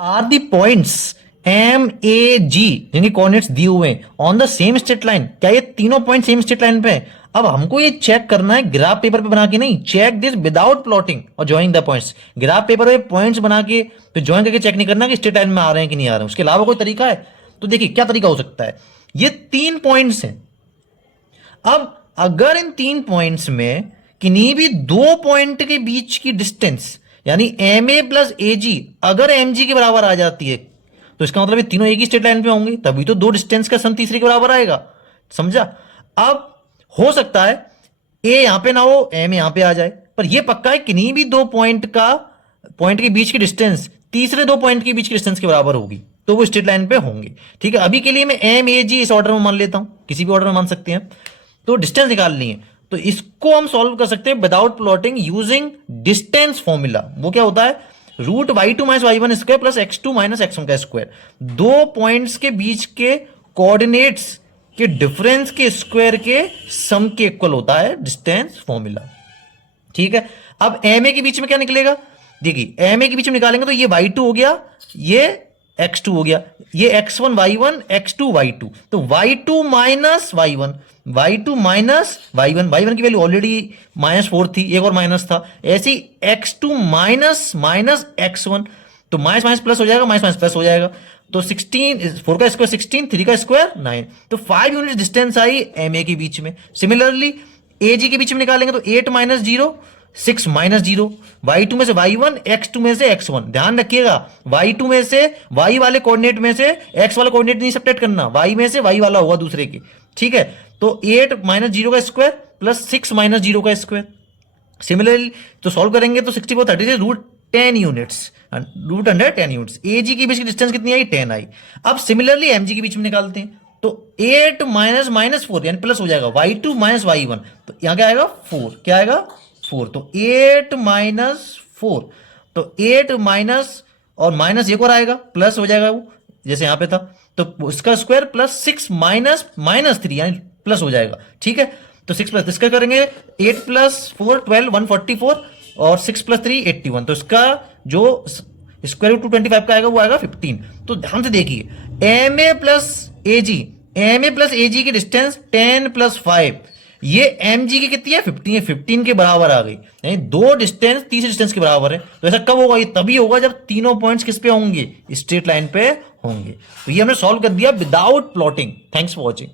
Are the points M A G जिनके coordinates दिए हुए हैं on the same straight line, क्या ये तीनों पॉइंट सेम स्ट्रेट लाइन पे है? अब हमको ये चेक करना है ग्राफ पेपर पे बना के नहीं, चेक दिस विदाउट प्लॉटिंग और joining the points. Graph paper पे पॉइंट्स बना के फिर ज्वाइन करके चेक नहीं करना कि स्ट्रेट लाइन में आ रहे हैं कि नहीं आ रहे हैं। उसके अलावा कोई तरीका है? तो देखिए क्या तरीका हो सकता है। ये 3 पॉइंट्स हैं। अब अगर इन 3 पॉइंट्स में किन्हीं भी 2 पॉइंट के बीच की डिस्टेंस यानी एम ए प्लस ए जी अगर एम जी के बराबर आ जाती है तो इसका मतलब ये तीनों एक ही स्ट्रेट लाइन पे होंगे, तभी तो 2 डिस्टेंस का सम तीसरे के बराबर आएगा। समझा? अब हो सकता है ए यहां पे ना हो, एम यहां पे आ जाए, पर यह पक्का है किन्हीं भी 2 पॉइंट के बीच की डिस्टेंस तीसरे 2 पॉइंट के बीच की डिस्टेंस के बराबर होगी, तो वो स्ट्रेट लाइन पे होंगे। ठीक है, अभी के लिए मैं एम ए जी इस ऑर्डर में मान लेता हूं, किसी भी ऑर्डर में मान सकते हैं। तो डिस्टेंस निकालनी है तो इसको हम सॉल्व कर सकते हैं without plotting using distance formula. वो क्या होता है? Root y two minus y one square plus x two minus x one का स्क्वायर। 2 पॉइंट्स के बीच के कोऑर्डिनेट्स के डिफरेंस के स्क्वायर के सम के इक्वल होता है डिस्टेंस फॉर्मूला। ठीक है, अब एम ए के बीच में क्या निकलेगा? देखिए एम ए के बीच में निकालेंगे तो ये वाई टू हो गया, ये x2 हो गया, ये x1 y1 x2 y2, तो y2 minus y1 y2 minus y1 की वैल्यू ऑलरेडी -4 थी, एक और माइनस था, ऐसे ही x2 माइनस माइनस x1, तो माइनस माइनस प्लस हो जाएगा, माइनस माइनस प्लस हो जाएगा, तो 16 4 का स्क्वायर 16, 3 का स्क्वायर 9, तो 5 unit distance I am A के बीच में। सिमिलरली ए जी के बीच में निकालेंगे तो 8 माइनस 0 6 माइनस 0, y2 में से y1 x2 में से x1। ध्यान रखिएगा y2 में से y वाले कोऑर्डिनेट में से x वाला कोऑर्डिनेट नहीं सब्ट्रैक्ट करना, y में से y वाला होगा दूसरे के। ठीक है, तो 8 माइनस 0 का स्क्वायर प्लस 6 माइनस 0 का स्क्वायर। सिमिलरली तो सॉल्व करेंगे तो 64 30 से root 10 units, root under 10 units. A G के बीच की डिस्टेंस कितनी आई? 10 आई। अब सिमिलरली एम जी के बीच में निकालते हैं तो 8 माइनस माइनस 4 यानी प्लस हो जाएगा, y2 माइनस y1, तो यहां क्या आएगा 4, क्या आएगा 4, तो 8 माइनस 4, तो 8 माइनस और माइनस एक और आएगा प्लस हो जाएगा वो जैसे यहां पे था, तो इसका स्क्वायर प्लस 6 माइनस माइनस 3 यानी प्लस हो जाएगा। ठीक है, तो 6 प्लस इसका करेंगे 8 प्लस 4 12 144 और 6 प्लस 3 81, तो इसका जो स्क्वायर रूट 225 का आएगा वो आएगा 15। तो ध्यान से देखिए एम ए प्लस ए जी की डिस्टेंस 10 प्लस 5, ये एम जी की कितनी है? 15 है, 15 के बराबर आ गई, यानी 2 डिस्टेंस तीसरे डिस्टेंस के बराबर है। तो ऐसा कब होगा? ये तभी होगा जब तीनों पॉइंट्स किस पे होंगे? स्ट्रेट लाइन पे होंगे। तो ये हमने सॉल्व कर दिया without plotting. Thanks for watching.